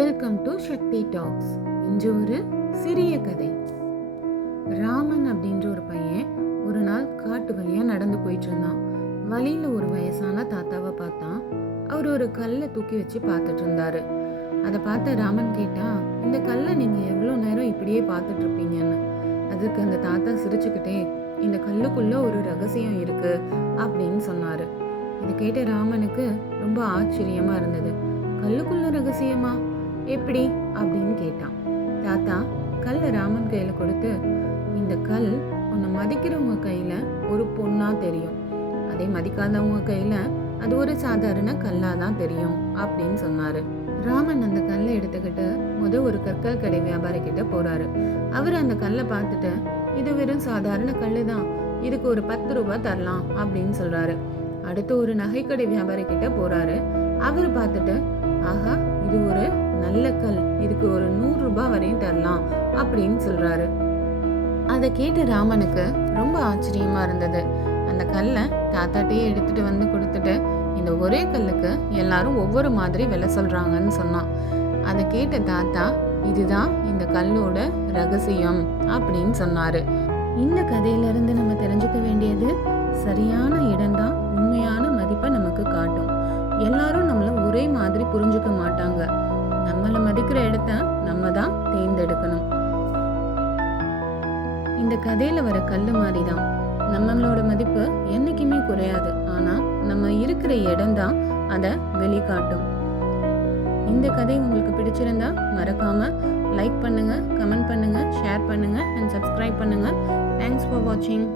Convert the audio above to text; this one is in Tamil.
வெல்கம் டு சக்தி டாக்ஸ் இன்று ஒரு சிறிய கதை. ராமன் அப்படின்ற ஒரு பையன் ஒரு நாள் காட்டு வழியாக நடந்து போயிட்டு இருந்தான். வழியில் ஒரு வயசான தாத்தாவை பார்த்தான். அவர் ஒரு கல்லை தூக்கி வச்சு பார்த்துட்டு இருந்தாரு. அதை பார்த்த ராமன் கேட்டா இந்த கல்லை நீங்கள் எவ்வளோ நேரம் இப்படியே பார்த்துட்டு இருப்பீங்கன்னு. அதுக்கு அந்த தாத்தா சிரிச்சுக்கிட்டே இந்த கல்லுக்குள்ள ஒரு ரகசியம் இருக்கு அப்படின்னு சொன்னாரு. இதை கேட்ட ராமனுக்கு ரொம்ப ஆச்சரியமா இருந்தது. கல்லுக்குள்ள ரகசியமா? எப்படி அப்படின்னு கேட்டான். தாத்தா கல்லை ராமன் கையில் கொடுத்து இந்த கல் உன்னை மதிக்கிறவங்க கையில் ஒரு பொண்ணாக தெரியும். அதே மதிக்காதவங்க கையில் அது ஒரு சாதாரண கல்லாக தான் தெரியும் அப்படின்னு சொன்னாரு. ராமன் அந்த கல்லை எடுத்துக்கிட்டு முத ஒரு கற்கள் கடை வியாபாரி கிட்ட போறாரு. அவர் அந்த கல்லை பார்த்துட்டு இது வெறும் சாதாரண கல்லு தான். இதுக்கு ஒரு பத்து ரூபாய் தரலாம் அப்படின்னு சொல்றாரு. அடுத்து ஒரு நகைக்கடை வியாபாரி கிட்ட போறாரு. அவர் பார்த்துட்டு ஆஹா இது ஒரு நல்ல கல். இதுக்கு ஒரு நூறு ரூபாய் வரையும் தரலாம் அப்படின்னு சொல்றாரு. அதை கேட்ட ராமனுக்கு ரொம்ப ஆச்சரியமா இருந்தது. அந்த கல்லை தாத்தாட்டையே எடுத்துட்டு வந்து கொடுத்துட்டு இந்த ஒரே கல்லுக்கு எல்லாரும் ஒவ்வொரு மாதிரி விலை சொல்றாங்கன்னு சொன்னான். அதை கேட்ட தாத்தா இதுதான் இந்த கல்லோட ரகசியம் அப்படின்னு சொன்னாரு. இந்த கதையிலிருந்து நம்ம தெரிஞ்சுக்க வேண்டியது சரியான இடம்தான் உண்மையான மதிப்பை நமக்கு காட்டும். எல்லாரும் நம்மளை ஒரே மாதிரி புரிஞ்சுக்க மாட்டாங்க. நம்மளை மதிக்கிற இடத்த நம்ம தான் தேர்ந்தெடுக்கணும். இந்த கதையில வர கல் மாதிரி தான் நம்மளோட மதிப்பு என்னைக்குமே குறையாது. ஆனா நம்ம இருக்கிற இடம் தான் அதை வெளிக்காட்டும். இந்த கதை உங்களுக்கு பிடிச்சிருந்தா மறக்காம லைக் பண்ணுங்க கமெண்ட் பண்ணுங்க ஷேர் பண்ணுங்க அண்ட் சப்ஸ்கிரைப் பண்ணுங்க. தேங்க்ஸ் ஃபார் வாட்சிங்